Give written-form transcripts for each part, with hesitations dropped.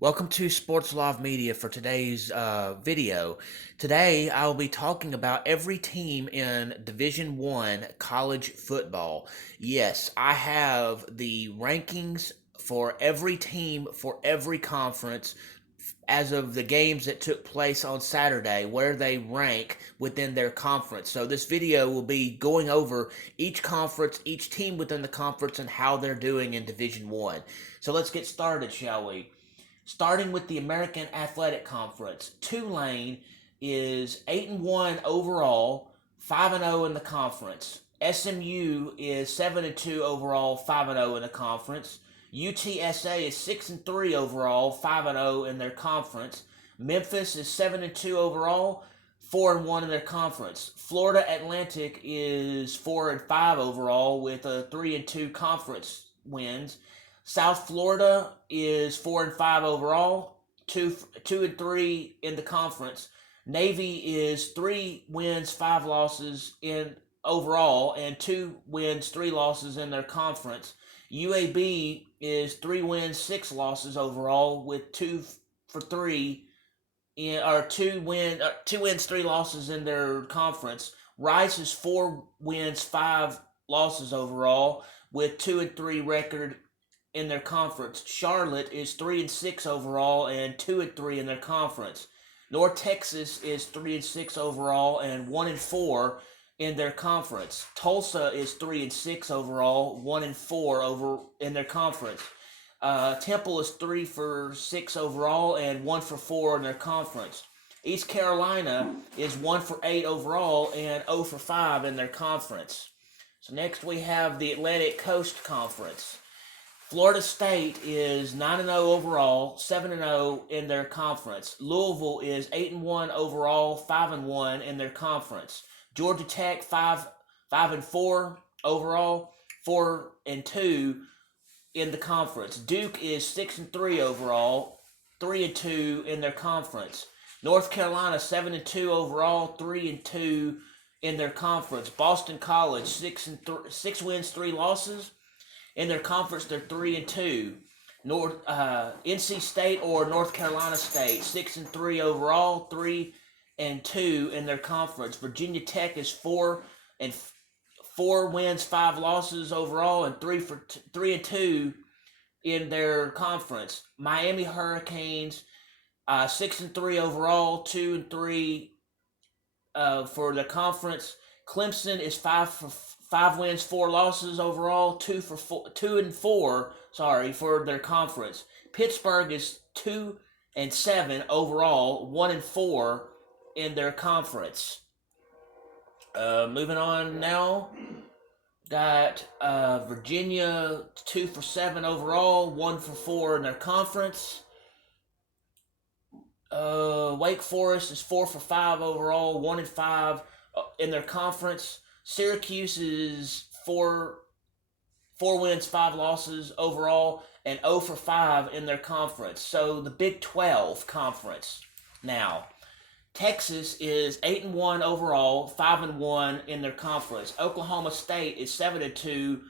Welcome to Sports Live Media for today's video. Today I will be talking about every team in Division One college football. Yes, I have the rankings for every team for every conference as of the games that took place on Saturday, where they rank within their conference. So this video will be going over each conference, each team within the conference, and how they're doing in Division One. So let's get started, shall we? Starting with the American Athletic Conference, Tulane is 8-1 overall, 5-0 in the conference. SMU is 7-2 overall, 5-0 in the conference. UTSA is 6-3 overall, 5-0 in their conference. Memphis is 7-2 overall, 4-1 in their conference. Florida Atlantic is 4-5 overall with a 3-2 conference wins. South Florida is 4-5 overall, two and three in the conference. Navy is 3 wins, 5 losses in overall, and 2 wins, 3 losses in their conference. UAB is 3 wins, 6 losses overall, with 2 for 3 in or 2 wins, 3 losses in their conference. Rice is 4 wins, 5 losses overall, with 2-3 record in their conference. Charlotte is 3-6 overall and 2-3 in their conference. North Texas is 3-6 overall and 1-4 in their conference. Tulsa is 3-6 overall, 1-4 over in their conference. Temple is 3-6 overall and 1-4 in their conference. East Carolina is 1-8 overall and 0-5 in their conference. So next we have the Atlantic Coast Conference. Florida State is 9-0 overall, 7-0 in their conference. Louisville is 8-1 overall, 5-1 in their conference. Georgia Tech 5-4 overall, 4-2 in the conference. Duke is 6-3 overall, 3-2 in their conference. North Carolina 7-2 overall, 3-2 in their conference. Boston College 6 wins, 3 losses. In their conference, they're 3-2. NC State or North Carolina State 6-3 overall, 3-2 in their conference. Virginia Tech is 4 wins, 5 losses overall, and 3-2 in their conference. Miami Hurricanes 6-3 overall, 2-3 for the conference. Clemson is 5 wins, 4 losses overall, 2-4. Sorry, for their conference. Pittsburgh is 2-7 overall, 1-4 in their conference. Moving on now, got Virginia 2-7 overall, 1-4 in their conference. Wake Forest is 4-5 overall, 1-5 in their conference. Syracuse is 4 wins, 5 losses overall, and 0-5 in their conference. So the Big 12 conference now. Texas is 8-1 overall, 5-1 in their conference. Oklahoma State is 7-2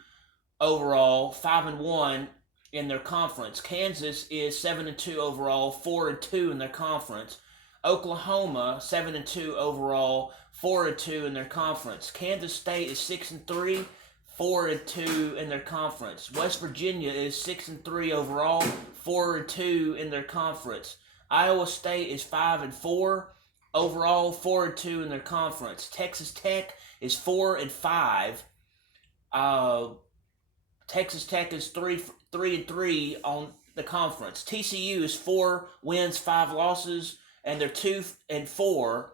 overall, 5-1 in their conference. Kansas is 7-2 overall, 4-2 in their conference. Oklahoma 7-2 overall, 4-2 in their conference. Kansas State is 6-3, 4-2 in their conference. West Virginia is 6-3 overall, 4-2 in their conference. Iowa State is 5-4 overall, 4-2 in their conference. Texas Tech is 4-5. Texas Tech is 3-3 on the conference. TCU is 4 wins, 5 losses, and they're 2-4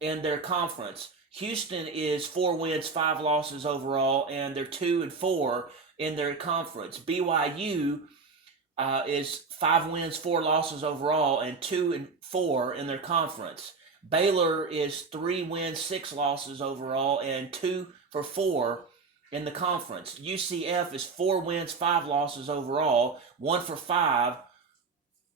in their conference. Houston is 4 wins, 5 losses overall, and they're 2-4 in their conference. BYU is 5 wins, 4 losses overall, and 2-4 in their conference. Baylor is 3 wins, 6 losses overall, and 2-4 in the conference. UCF is 4 wins, 5 losses overall, 1-5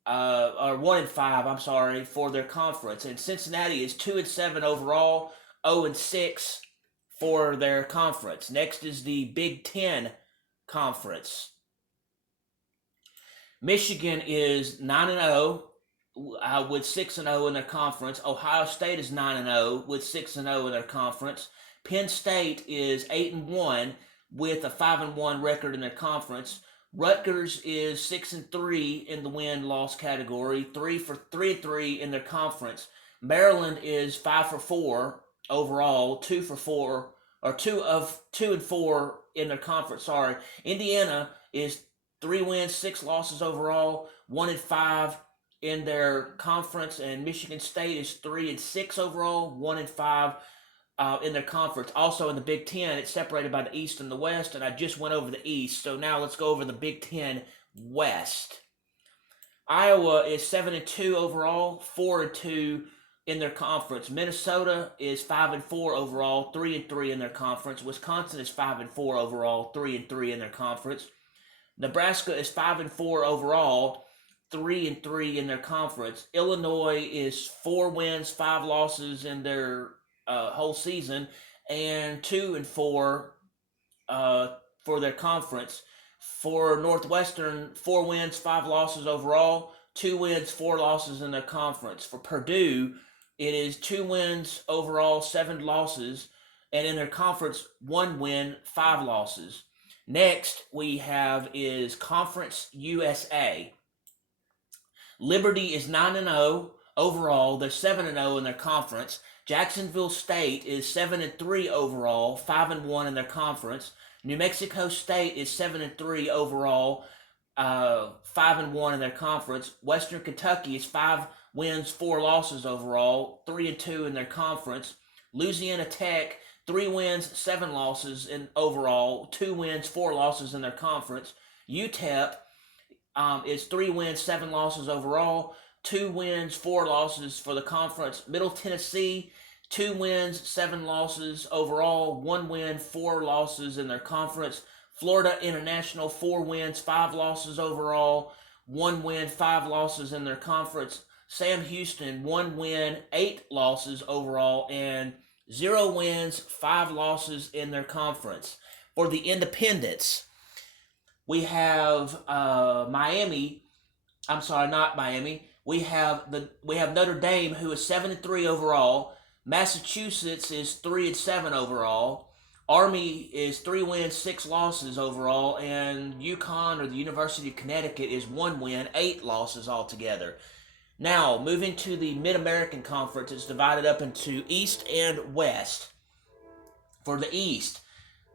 or 1-5, I'm sorry, for their conference. And Cincinnati is 2-7 overall, 0-6 for their conference. Next is the Big Ten Conference. Michigan is 9-0 with 6-0 in their conference. Ohio State is 9-0 with 6-0 in their conference. Penn State is 8-1 with a 5-1 record in their conference. Rutgers is 6-3 in the win-loss category, 3-3 in their conference. Maryland is 5-4 overall, 2-4 or 2-4 in their conference. Sorry, Indiana is 3 wins, 6 losses overall, 1-5 in their conference, and Michigan State is 3-6 overall, 1-5 in their conference. Also in the Big Ten, it's separated by the East and the West, and I just went over the East. So now let's go over the Big Ten West. Iowa is 7-2 overall, 4-2 in their conference. Minnesota is 5-4 overall, 3-3 in their conference. Wisconsin is 5-4 overall, 3-3 in their conference. Nebraska is 5-4 overall, 3-3 in their conference. Illinois is 4 wins, 5 losses in their whole season, and 2-4 for their conference. For Northwestern, 4 wins, 5 losses overall, 2 wins, 4 losses in their conference. For Purdue, it is 2 wins overall, 7 losses, and in their conference, 1 win, 5 losses. Next we have is Conference USA. Liberty is 9-0 overall. They're 7-0 in their conference. Jacksonville State is 7-3 overall, 5-1 in their conference. New Mexico State is 7-3 overall, 5-1 in their conference. Western Kentucky is 5 wins, 4 losses overall, 3-2 in their conference. Louisiana Tech, 3 wins, 7 losses in overall, 2 wins, 4 losses in their conference. UTEP is 3 wins, 7 losses overall, 2 wins, 4 losses for the conference. Middle Tennessee, 2 wins, 7 losses overall, 1 win, 4 losses in their conference. Florida International, 4 wins, 5 losses overall, 1 win, 5 losses in their conference. Sam Houston, 1 win, 8 losses overall, and 0 wins, 5 losses in their conference. For the independents, we have Miami. I'm sorry, not Miami. We have Notre Dame, who is 7-3 overall. Massachusetts is 3-7 overall. Army is 3 wins, 6 losses overall, and UConn, or the University of Connecticut, is 1 win, 8 losses altogether. Now, moving to the Mid-American Conference, it's divided up into East and West. For the East,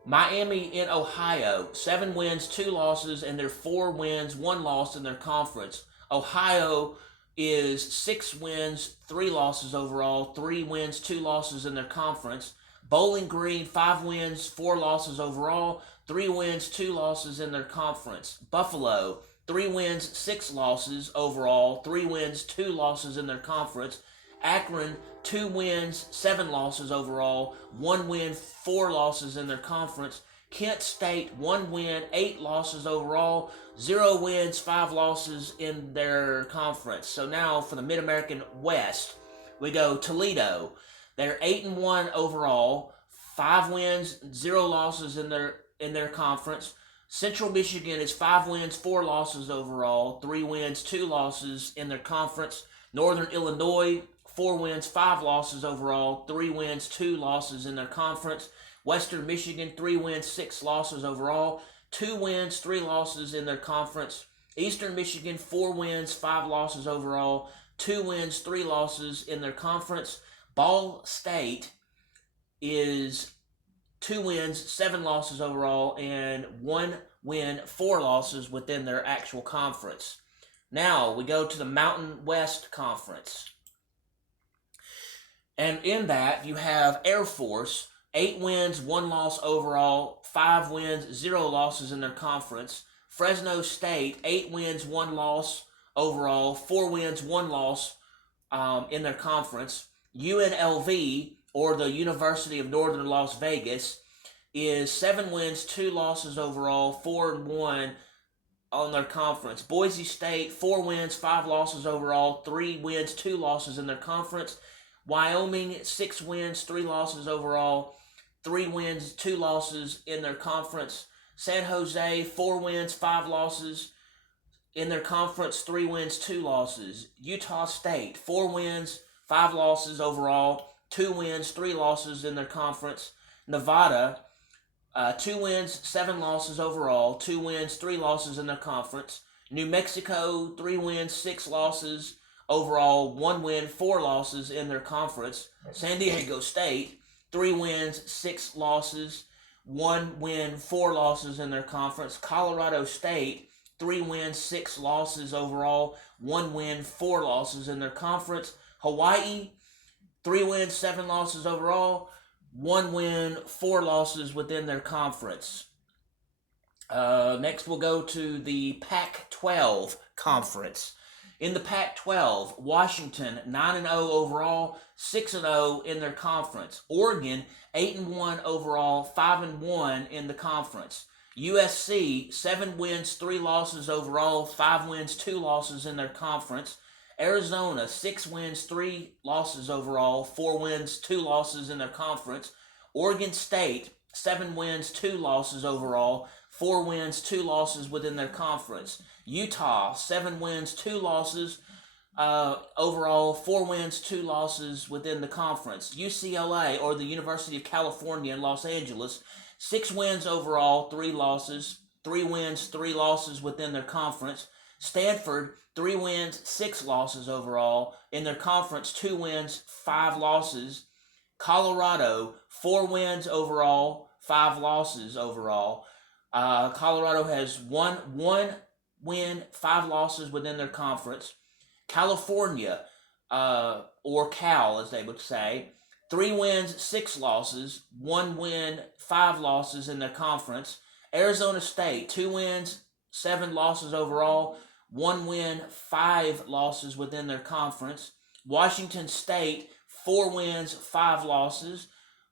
Miami in Ohio, 7 wins, 2 losses, and they're 4 wins, 1 loss in their conference. Ohio is 6 wins, 3 losses overall, 3 wins, 2 losses in their conference. Bowling Green, 5 wins, 4 losses overall, 3 wins, 2 losses in their conference. Buffalo, 3 wins, 6 losses overall, 3 wins, 2 losses in their conference. Akron, 2 wins, 7 losses overall, 1 win, 4 losses in their conference. Kent State, 1 win, 8 losses overall, 0 wins, 5 losses in their conference. So now for the Mid-American West, we go Toledo. They're 8-1 overall, 5 wins, 0 losses in their conference. Central Michigan is 5 wins, 4 losses overall, 3 wins, 2 losses in their conference. Northern Illinois, 4 wins, 5 losses overall, 3 wins, 2 losses in their conference. Western Michigan, 3 wins, 6 losses overall, 2 wins, 3 losses in their conference. Eastern Michigan, 4 wins, 5 losses overall, 2 wins, 3 losses in their conference. Ball State is 2 wins, 7 losses overall, and 1 win, 4 losses within their actual conference. Now we go to the Mountain West Conference. And in that, you have Air Force, 8 wins, 1 loss overall, 5 wins, 0 losses in their conference. Fresno State, 8 wins, 1 loss overall, 4 wins, 1 loss in their conference. UNLV, or the University of Northern Las Vegas, is 7 wins, 2 losses overall, 4-1 on their conference. Boise State, 4 wins, 5 losses overall, 3 wins, 2 losses in their conference. Wyoming, 6 wins, 3 losses overall, 3 wins, 2 losses in their conference. San Jose, 4 wins, 5 losses in their conference, 3 wins, 2 losses. Utah State, 4 wins, 5 losses overall, 2 wins, 3 losses in their conference. Nevada, 2 wins, 7 losses overall, 2 wins, 3 losses in their conference. New Mexico, 3 wins, 6 losses overall, 1 win, 4 losses in their conference. San Diego State, 3 wins, 6 losses, 1 win, 4 losses in their conference. Colorado State, 3 wins, 6 losses overall, 1 win, 4 losses in their conference. Hawaii, 3 wins, 7 losses overall, 1 win, 4 losses within their conference. Next, we'll go to the Pac-12 conference. In the Pac-12, Washington 9-0 overall, 6-0 in their conference. Oregon 8-1 overall, 5-1 in the conference. USC 7 wins, 3 losses overall, 5 wins, 2 losses in their conference. Arizona 6 wins, 3 losses overall, 4 wins, 2 losses in their conference. Oregon State 7 wins, 2 losses overall, 4 wins, 2 losses within their conference. Utah 7 wins, 2 losses overall, 4 wins, 2 losses within the conference. UCLA, or the University of California in Los Angeles, 6 wins overall, 3 losses, 3 wins, 3 losses within their conference. Stanford 3 wins, 6 losses overall in their conference, 2 wins, 5 losses. Colorado 4 wins overall, 5 losses overall. Colorado has one win, 5 losses within their conference. California, or Cal as they would say, 3 wins, 6 losses, 1 win, 5 losses in their conference. Arizona State, 2 wins, 7 losses overall, 1 win, 5 losses within their conference. Washington State, 4 wins, 5 losses,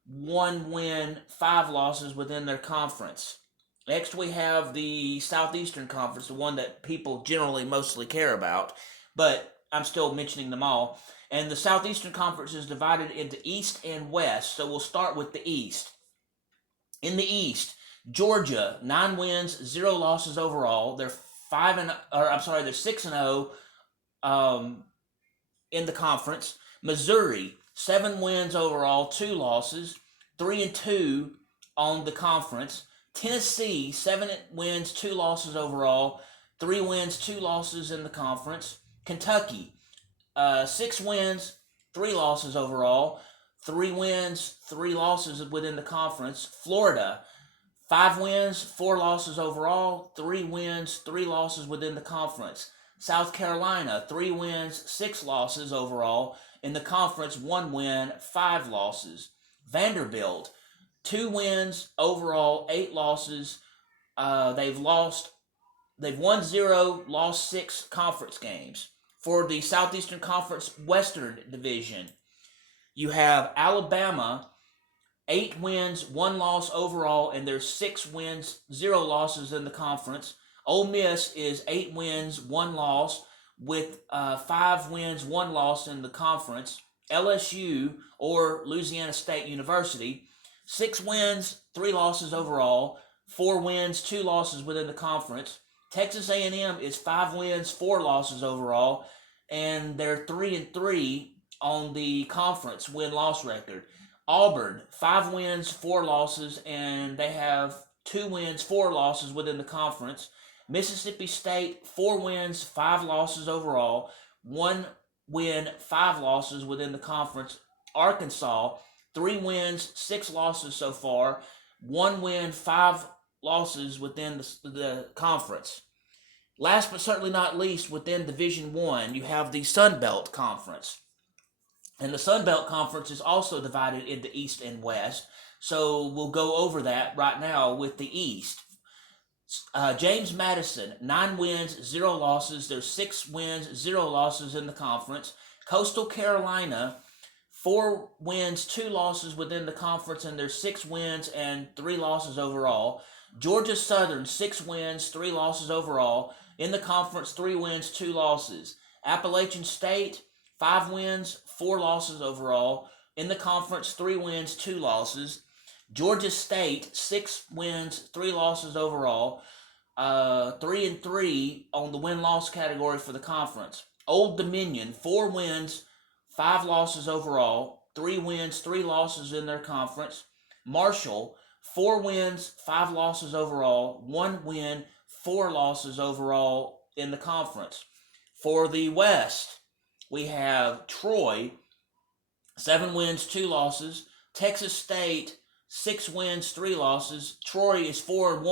1 win, 5 losses within their conference. Next, we have the Southeastern Conference, the one that people generally mostly care about, but I'm still mentioning them all. And the Southeastern Conference is divided into East and West, so we'll start with the East. In the East, Georgia 9 wins, 0 losses overall. They're 6-0 in the conference. Missouri 7 wins overall, 2 losses, 3-2 on the conference. Tennessee 7 wins, 2 losses overall, 3 wins, 2 losses in the conference. Kentucky 6 wins, 3 losses overall, 3 wins, 3 losses within the conference. Florida 5 wins, 4 losses overall, 3 wins, 3 losses within the conference. South Carolina 3 wins, 6 losses overall in the conference, 1 win, 5 losses. Vanderbilt 2 wins overall, 8 losses. They've won 0, lost 6 conference games. For the Southeastern Conference Western Division, you have Alabama 8 wins, 1 loss overall, and there's 6 wins, 0 losses in the conference. Ole Miss is 8 wins, 1 loss, with 5 wins, 1 loss in the conference. LSU, or Louisiana State University, 6 wins, 3 losses overall, 4 wins, 2 losses within the conference. Texas A&M is 5 wins, 4 losses overall, and they're 3-3 on the conference win-loss record. Auburn 5 wins, 4 losses, and they have 2 wins, 4 losses within the conference. Mississippi State 4 wins, 5 losses overall, 1 win, 5 losses within the conference. Arkansas 3 wins, 6 losses so far, 1 win, 5 losses within the conference. Last but certainly not least, within Division I, you have the Sun Belt Conference. And the Sun Belt Conference is also divided into East and West, so we'll go over that right now with the East. James Madison, 9 wins, 0 losses. There's 6 wins, 0 losses in the conference. Coastal Carolina, 4 wins, 2 losses within the conference, and there's 6 wins and 3 losses overall. Georgia Southern, 6 wins, 3 losses overall. In the conference, 3 wins, 2 losses. Appalachian State, 5 wins, 4 losses overall. In the conference, 3 wins, 2 losses. Georgia State, 6 wins, 3 losses overall. 3-3 on the win-loss category for the conference. Old Dominion, 4 wins, 5 losses overall, 3 wins, 3 losses in their conference. Marshall, 4 wins, 5 losses overall, 1 win, 4 losses overall in the conference. For the West, we have Troy, 7 wins, 2 losses. Texas State, 6 wins, 3 losses. Troy is 4-1